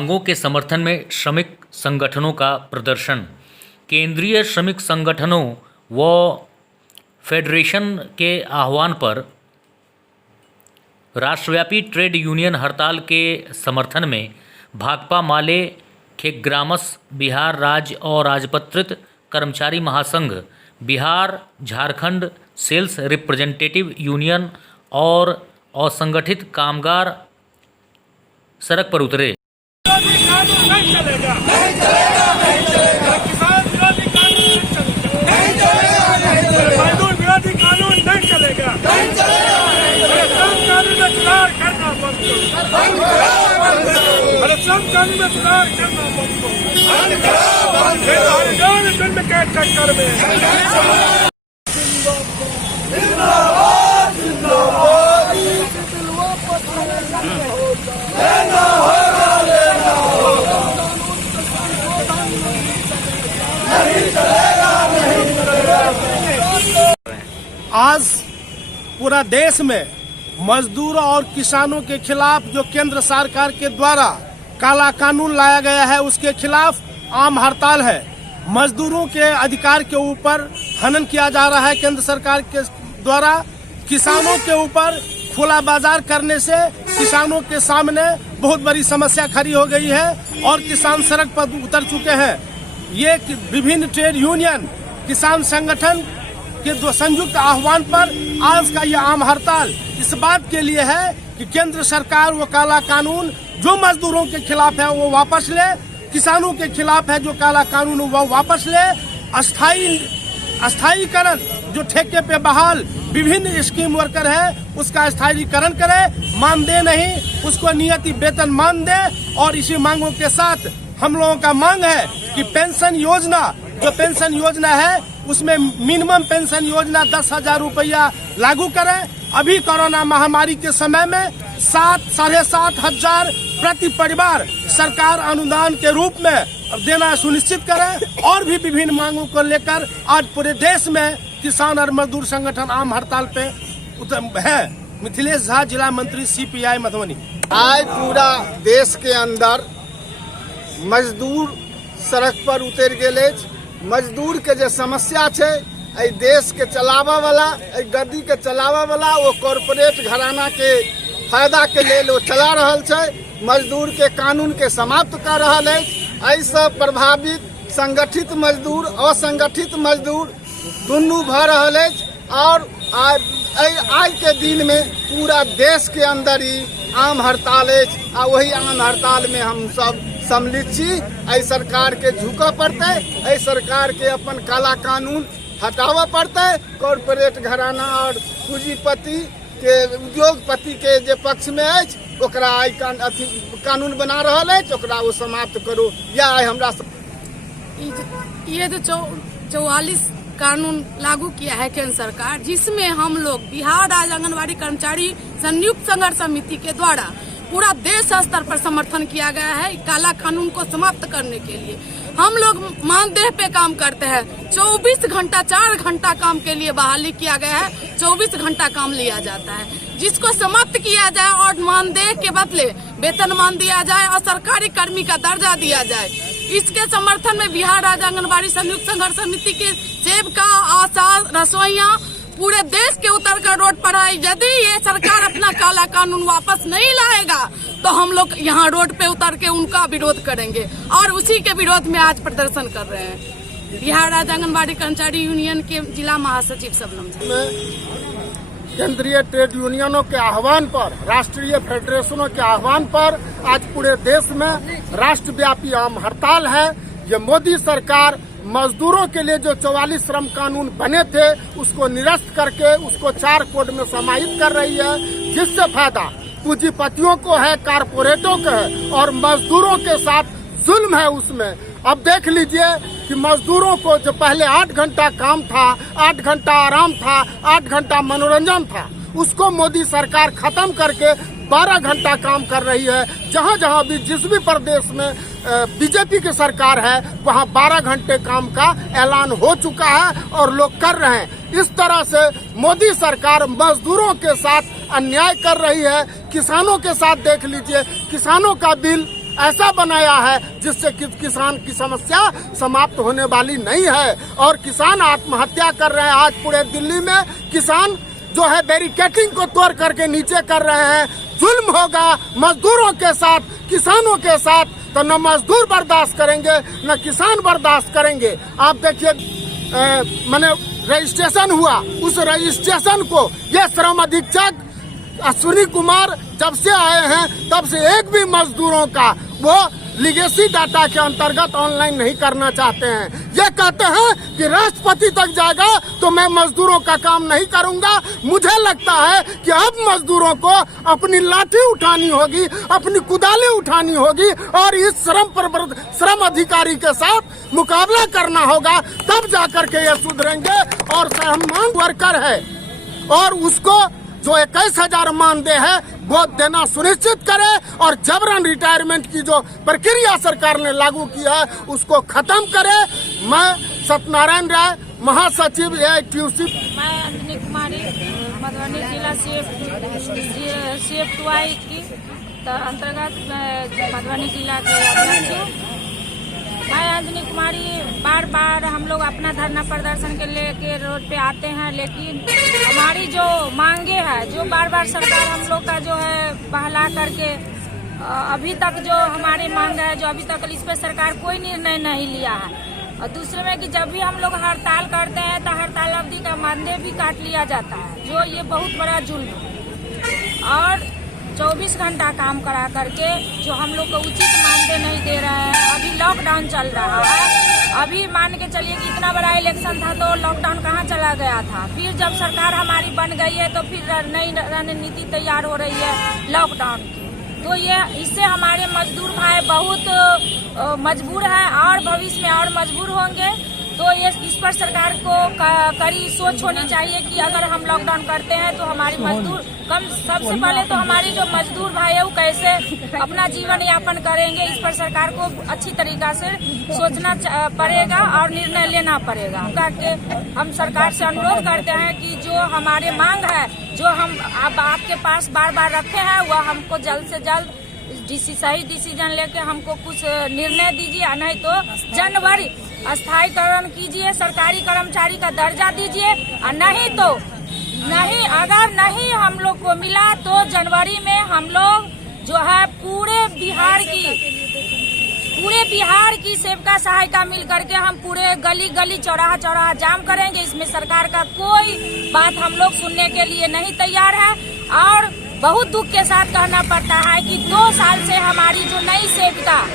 मांगों के समर्थन में श्रमिक संगठनों का प्रदर्शन। केंद्रीय श्रमिक संगठनों व फेडरेशन के आह्वान पर राष्ट्रव्यापी ट्रेड यूनियन हड़ताल के समर्थन में भाकपा माले खेग्रामस बिहार राज्य और राजपत्रित कर्मचारी महासंघ Bihar Jharkhand sales representative union और असंगठित कामगार सड़क पर उतरे। आज पूरा देश में मजदूरों और किसानों के खिलाफ जो केंद्र सरकार के द्वारा काला कानून लाया गया है उसके खिलाफ आम हड़ताल है। मजदूरों के अधिकार के ऊपर हनन किया जा रहा है केंद्र सरकार के द्वारा। किसानों के ऊपर खुला बाजार करने से किसानों के सामने बहुत बड़ी समस्या खड़ी हो गई है और किसान सड़क पर उतर चुके हैं। ये विभिन्न ट्रेड यूनियन किसान संगठन के दो संयुक्त आह्वान पर आज का यह आम हड़ताल इस बात के लिए है कि केंद्र सरकार वो काला कानून जो मजदूरों के खिलाफ है वो वापस ले, किसानों के खिलाफ है जो काला कानून वो वापस ले। अस्थायीकरण जो ठेके पे बहाल विभिन्न स्कीम वर्कर है उसका स्थायीकरण करे, मानदेय नहीं उसको नियति वेतन मान दे। और इसी मांगों के साथ हम लोगों का मांग है कि पेंशन योजना जो पेंशन योजना है उसमें मिनिमम पेंशन योजना 10,000 रुपया लागू करें। अभी कोरोना महामारी के समय में 7,500 प्रति परिवार सरकार अनुदान के रूप में देना सुनिश्चित करे। और भी विभिन्न मांगों को लेकर आज पूरे देश में किसान और मजदूर संगठन आम हड़ताल पे है। मिथिलेश झा, जिला मंत्री CPI मधुबनी। आज पूरा देश के अंदर मजदूर सड़क पर उतर गए। मजदूर के जो समस्या है देश के चलावा वाला गद्दी के चलावा वाला वो कॉरपोरेट घराना के फायदा के लिए वो चला रहा है। मजदूर के कानून के समाप्त कर रहा है। ऐसा प्रभावित संगठित मजदूर असंगठित मजदूर दुनू भ रहा है। और आज के दिन में पूरा देश के अंदर ही आम हड़ताल है। वही आम हड़ताल में हम सब सम्मिलित छी। ऐ सरकार के झुका पड़ते, ऐ सरकार के अपन काला कानून हटावा पड़ते। कॉरपोरेट घराना और पूंजीपति के उद्योगपति के जे पक्ष में है ओकरा कानून बना रहा है ओकरा वो समाप्त करो। या हमरा ये जो 44 कानून लागू किया है केंद्र सरकार, जिसमें हम लोग बिहार राज्य आंगनबाड़ी कर्मचारी संयुक्त संघर्ष समिति के द्वारा पूरा देश स्तर पर समर्थन किया गया है काला कानून को समाप्त करने के लिए। हम लोग मानदेय पे काम करते हैं। 24 घंटा 4 घंटा काम के लिए बहाली किया गया है। 24 घंटा काम लिया जाता है जिसको समाप्त किया जाए और मानदेय के बदले वेतनमान दिया जाए और सरकारी कर्मी का दर्जा दिया जाए। इसके समर्थन में बिहार राज्य आंगनबाड़ी संयुक्त संघर्ष समिति के सेवका, आशा, रसोइया पूरे देश के उतर कर रोड पर आए। यदि ये सरकार अपना काला कानून वापस नहीं लाएगा तो हम लोग यहाँ रोड पे उतर के उनका विरोध करेंगे और उसी के विरोध में आज प्रदर्शन कर रहे हैं। बिहार राज्य आंगनबाड़ी कर्मचारी यूनियन के जिला महासचिव शबनम झा। केंद्रीय ट्रेड यूनियनों के आह्वान पर, राष्ट्रीय फेडरेशनों के आह्वान पर आज पूरे देश में राष्ट्रव्यापी आम हड़ताल है। ये मोदी सरकार मजदूरों के लिए जो 44 श्रम कानून बने थे उसको निरस्त करके उसको 4 कोड में समाहित कर रही है, जिससे फायदा पूंजीपतियों को है, कारपोरेटों को है और मजदूरों के साथ जुल्म है उसमें। अब देख लीजिए कि मजदूरों को जो पहले 8 घंटा काम था, 8 घंटा आराम था, 8 घंटा मनोरंजन था, उसको मोदी सरकार खत्म करके 12 घंटा काम कर रही है। जहां जहां भी जिस भी प्रदेश में बीजेपी की सरकार है वहां 12 घंटे काम का ऐलान हो चुका है और लोग कर रहे हैं। इस तरह से मोदी सरकार मजदूरों के साथ अन्याय कर रही है। किसानों के साथ देख लीजिए, किसानों का बिल ऐसा बनाया है जिससे कि किसान की समस्या समाप्त होने वाली नहीं है। और किसान आत्महत्या कर रहे हैं। आज पूरे दिल्ली में किसान जो है बैरिकेडिंग को तोड़ करके नीचे कर रहे हैं। जुल्म होगा मजदूरों के साथ, किसानों के साथ, तो न मजदूर बर्दाश्त करेंगे न किसान बर्दाश्त करेंगे। आप देखिए मैंने रजिस्ट्रेशन हुआ, उस रजिस्ट्रेशन को ये श्रम अधीक्षक अश्विनी कुमार जब से आए हैं तब से एक भी मजदूरों का वो लीगेसी डाटा के अंतर्गत ऑनलाइन नहीं करना चाहते हैं। ये कहते हैं कि राष्ट्रपति तक जाएगा तो मैं मजदूरों का काम नहीं करूंगा। मुझे लगता है कि अब मजदूरों को अपनी लाठी उठानी होगी, अपनी कुदाली उठानी होगी और इस श्रम अधिकारी के साथ मुकाबला करना होगा, तब जाकर के ये सुधरेंगे। और हम मांग वर्कर है और उसको जो 21,000 मानदेय है वो देना सुनिश्चित करे और जबरन रिटायरमेंट की जो प्रक्रिया सरकार ने लागू की है उसको खत्म करे। मैं सत्यनारायण राय, महासचिव AITUC। मैं अंजनी कुमारी, मधुबनी जिला CF 2 की अंतर्गत मधुबनी जिला के अध्यक्ष हूँ। मैं अंजनी कुमारी, बार बार हम लोग अपना धरना प्रदर्शन के लेके रोड पे आते हैं, लेकिन हमारी जो मांगे है, जो बार बार सरकार हम लोग का जो है बहला करके अभी तक जो हमारी मांग है, जो अभी तक इस पे सरकार कोई निर्णय नहीं लिया है। और दूसरे में कि जब भी हम लोग हड़ताल करते हैं तो हड़ताल अवधि का मानदेय भी काट लिया जाता है, जो ये बहुत बड़ा जुल्म है। और 24 घंटा काम करा करके जो हम लोग को उचित मानदेय नहीं दे रहा है। अभी लॉकडाउन चल रहा है, अभी मान के चलिए कि इतना बड़ा इलेक्शन था तो लॉकडाउन कहाँ चला गया था। फिर जब सरकार हमारी बन गई है तो फिर नई रणनीति तैयार हो रही है लॉकडाउन की। तो ये इससे हमारे मजदूर भाई बहुत मजबूर है और भविष्य में और मजबूर होंगे। तो ये इस पर सरकार को कड़ी सोच होनी चाहिए कि अगर हम लॉकडाउन करते हैं तो हमारी मजदूर सबसे पहले तो हमारी जो मजदूर भाई है वो कैसे अपना जीवन यापन करेंगे, इस पर सरकार को अच्छी तरीका से सोचना पड़ेगा और निर्णय लेना पड़ेगा। करके हम सरकार से अनुरोध करते हैं कि जो हमारे मांग है, जो हम आपके पास बार बार रखे हैं, वह हमको जल्द से जल्द सही डिसीजन लेके हमको कुछ निर्णय दीजिए, नहीं तो जनवरी स्थायीकरण कीजिए, सरकारी कर्मचारी का दर्जा दीजिए, और नहीं अगर नहीं हम लोग को मिला तो जनवरी में हम लोग जो है पूरे बिहार की सेविका सहायिका मिल करके हम पूरे गली गली चौराहा चौराहा जाम करेंगे। इसमें सरकार का कोई बात हम लोग सुनने के लिए नहीं तैयार है। और बहुत दुख के साथ कहना पड़ता है कि 2 साल से हमारी जो नई सेविका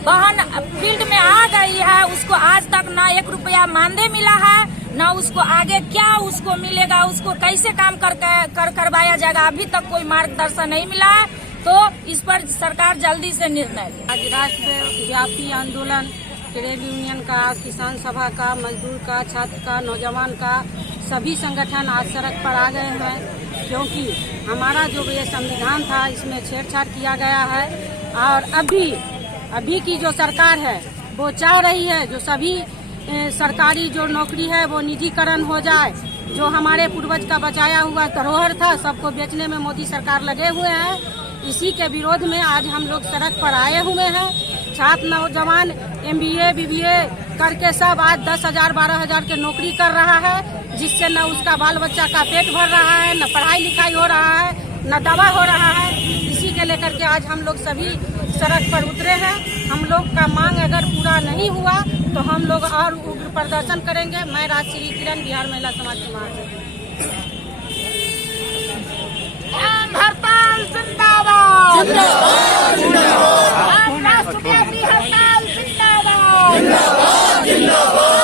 बहन फील्ड में आ गई है, उसको आज तक ना 1 रुपया मानदेय मिला है, ना उसको आगे क्या उसको मिलेगा, उसको कैसे काम करवाया जाएगा, अभी तक कोई मार्गदर्शन नहीं मिला है। तो इस पर सरकार जल्दी से निर्णय ले। आज राष्ट्रव्यापी आंदोलन ट्रेड यूनियन का, किसान सभा का, मजदूर का, छात्र का, नौजवान का, सभी संगठन आज सड़क पर आ गए हैं, क्योंकि हमारा जो ये संविधान था इसमें छेड़छाड़ किया गया है। और अभी की जो सरकार है वो चाह रही है जो सभी सरकारी जो नौकरी है वो निजीकरण हो जाए। जो हमारे पूर्वज का बचाया हुआ धरोहर था सबको बेचने में मोदी सरकार लगे हुए हैं। इसी के विरोध में आज हम लोग सड़क पर आए हुए हैं। छात्र नौजवान MBA BBA करके सब आज 10,000 12,000 के नौकरी कर रहा है, जिससे न उसका बाल बच्चा का पेट भर रहा है, न पढ़ाई लिखाई हो रहा है, न दवा हो रहा है। इसी के लेकर के आज हम लोग सभी सड़क पर उतरे हैं। हम लोग का मांग अगर पूरा नहीं हुआ तो हम लोग और उग्र प्रदर्शन करेंगे। मैं राजश्री किरण, बिहार महिला समाज की महासचिव। हड़ताल जिंदाबाद, जिंदाबाद, जिंदाबाद। राष्ट्रव्यापी हड़ताल जिंदाबाद, जिंदाबाद, जिंदाबाद।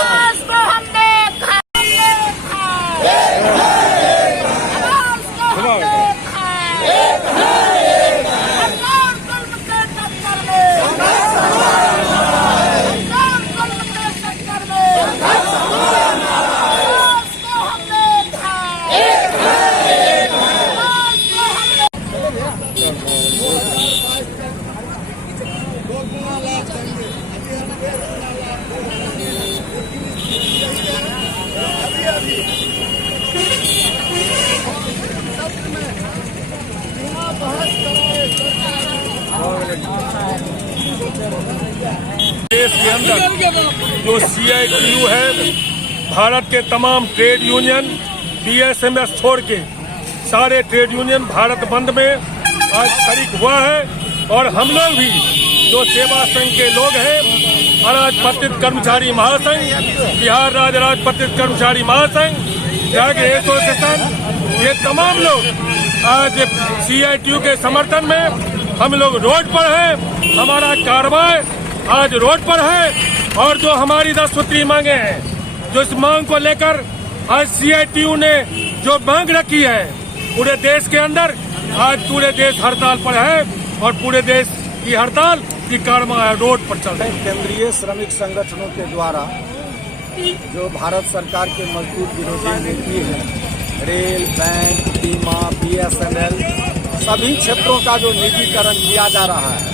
बहस कराए देश के अंदर जो CITU है, भारत के तमाम ट्रेड यूनियन BSMS छोड़ के सारे ट्रेड यूनियन भारत बंद में आज शरीक हुआ है। और हम लोग भी जो सेवा संघ के लोग हैं, अराजपत्रित कर्मचारी महासंघ, बिहार राज्य राजपत्रित कर्मचारी महासंघ, जाग एसोसिएशन, ये तमाम लोग आज CITU के समर्थन में हम लोग रोड पर हैं। हमारा कार्रवाई आज रोड पर है और जो हमारी 10 सूत्री मांगे हैं, जो इस मांग को लेकर आज CITU ने जो मांग रखी है पूरे देश के अंदर, आज पूरे देश हड़ताल पर है और पूरे देश की हड़ताल की कार्रवाई रोड पर चल रही है। केंद्रीय श्रमिक संगठनों के द्वारा जो भारत सरकार के मजदूर विरोधी नीति है, रेल, बैंक, बीमा, BSNL सभी क्षेत्रों का जो निजीकरण किया जा रहा है,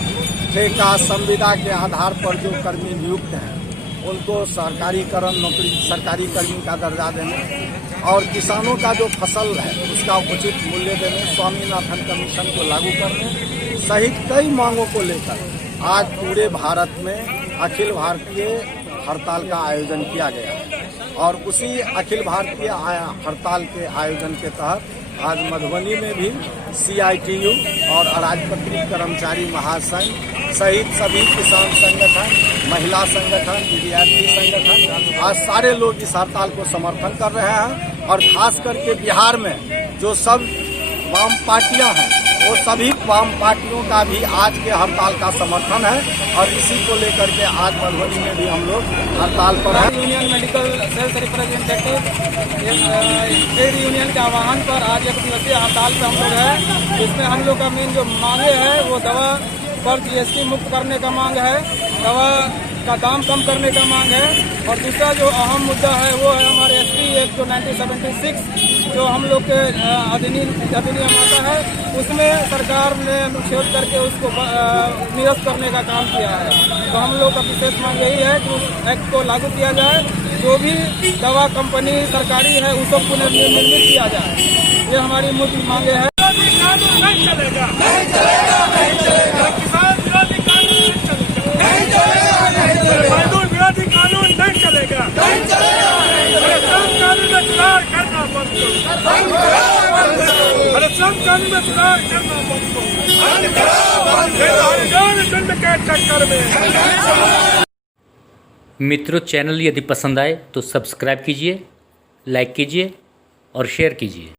ठेका संविदा के आधार पर जो कर्मी नियुक्त हैं उनको सरकारीकरण, नौकरी सरकारी कर्मी का दर्जा देने और किसानों का जो फसल है उसका उचित मूल्य देने, स्वामीनाथन कमीशन को लागू करने सहित कई मांगों को लेकर आज पूरे भारत में अखिल भारतीय हड़ताल का आयोजन किया गया है। और उसी अखिल भारतीय हड़ताल के आयोजन के तहत आज मधुबनी में भी CITU और अराजपत्रित कर्मचारी महासंघ सहित सभी किसान संगठन, महिला संगठन, विद्यार्थी संगठन, आज सारे लोग इस हड़ताल को समर्थन कर रहे हैं। और खास करके बिहार में जो सब वाम पार्टियां हैं, वो सभी वाम पार्टियों का भी आज के हड़ताल का समर्थन है और इसी को लेकर के आज मधुबनी में भी हम लोग हड़ताल पर हैं। Union medical sales representative trade union के आह्वान पर आज 1 दिवसीय हड़ताल पे हम लोग हैं। इसमें हम लोग का मेन जो मांगे है वो दवा पर GST मुक्त करने का मांग है, दवा का दाम कम करने का मांग है और दूसरा जो अहम मुद्दा है वो है हमारे ST एक्ट जो 1976 जो हम लोग के अधिनियम आता है, उसमें सरकार ने अनुच्छेद करके उसको निरस्त करने का काम किया है। तो हम लोग का विशेष मांग यही है कि उस एक्ट को लागू किया जाए, जो भी दवा कंपनी सरकारी है उसको पुनर्निर्मित किया जाए, ये हमारी मुख्य मांगे है। नहीं चलेगा, नहीं चलेगा, नहीं चलेगा, किसान विरोधी कानून नहीं चलेगा, नहीं चलेगा, मजदूर विरोधी कानून नहीं चलेगा, नहीं चलेगा, अरे श्रम कानून में सुधार करना बंद करो, अरे श्रम कानून में सुधार करना बंद करो, दंड के चक्कर में। मित्रों, चैनल यदि पसंद आए तो सब्सक्राइब कीजिए, लाइक कीजिए और शेयर कीजिए।